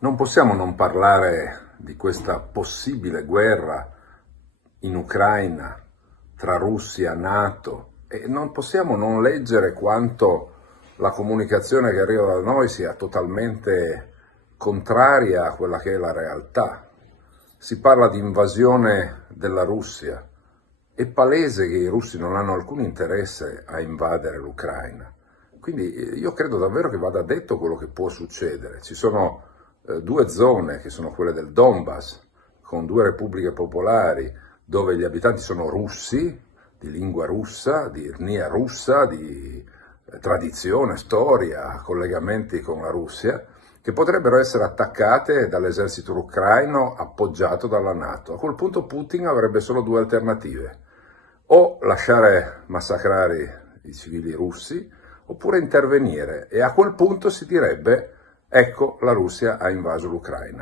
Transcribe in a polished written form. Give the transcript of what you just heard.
Non possiamo non parlare di questa possibile guerra in Ucraina tra Russia e NATO e non possiamo non leggere quanto la comunicazione che arriva da noi sia totalmente contraria a quella che è la realtà. Si parla di invasione della Russia. È palese che i russi non hanno alcun interesse a invadere l'Ucraina. Quindi io credo davvero che vada detto quello che può succedere. Ci sono due zone che sono quelle del Donbass, con due repubbliche popolari, dove gli abitanti sono russi, di lingua russa, di etnia russa, di tradizione, storia, collegamenti con la Russia, che potrebbero essere attaccate dall'esercito ucraino appoggiato dalla NATO. A quel punto Putin avrebbe solo due alternative: o lasciare massacrare i civili russi, oppure intervenire, e a quel punto si direbbe: ecco, la Russia ha invaso l'Ucraina.